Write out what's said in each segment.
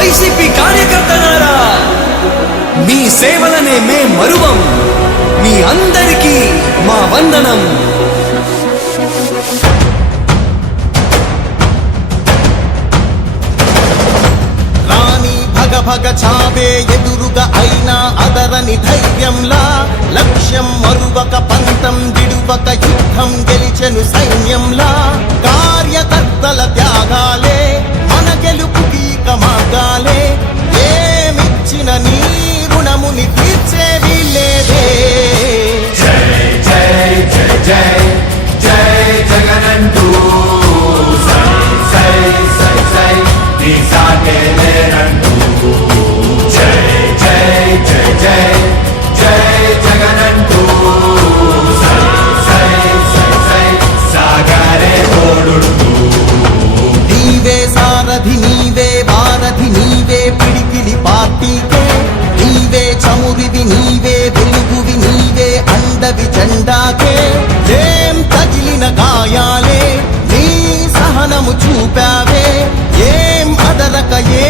YCP కార్యకర్తలారా మీ సేవలనే మే మరువం. మీ అందరికీ మా వందనం. రాణి భగ భగ చావే ఎదురుగా అయినా అదరని ధైర్యంలా లక్ష్యం మరువక పంతం దిడువక యుద్ధం గెలిచెను సైన్యంలా. కార్యకర్తల నీవే సారథి నీవే వారధి నీవే పిడికిలి పార్టీకే. నీవే చమురివి నీవే వెలుగువి నీవే అండవి జెండాకే. అదరక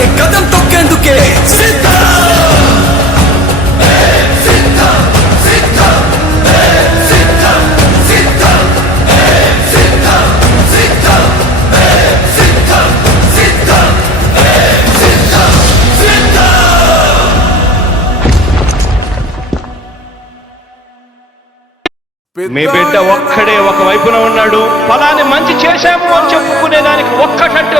కార్యకర్తలే కదం తొక్కేందుకే. మీ బిడ్డ ఒక్కడే ఒక వైపున ఉన్నాడు. ఫలాన్ని మంచి చేశాము అని చెప్పుకునే దానికి ఒక్కటట్టు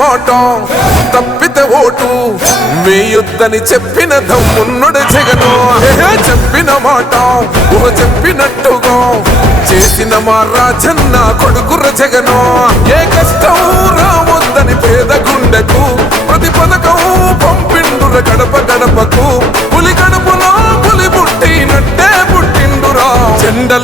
మాట. తప్పితే ఓటు. మీ యుద్ధని చెప్పిన దమ్మున్నుడు జగను. చెప్పిన మాట. ఊహ చెప్పినట్టుగా. చేసిన మా రాజన్న కొడుకుర జగను. ఏ కష్టం రావద్దని పేద గుండెకు ప్రతి పథకం పంపిండుర గడప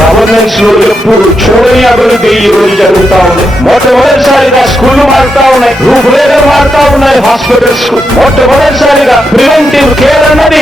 గవర్నెన్స్లో ఎప్పుడు చూడని అభివృద్ధి ఈ రోజు జరుగుతా ఉంది. మొట్టమొదటిసారిగా స్కూళ్ళు మారుతా ఉన్నాయి. రూపురేఖలు మారుతా ఉన్నాయి. హాస్పిటల్స్కు మొట్టమొదటిసారిగా ప్రివెంటివ్ కేర్ అన్నది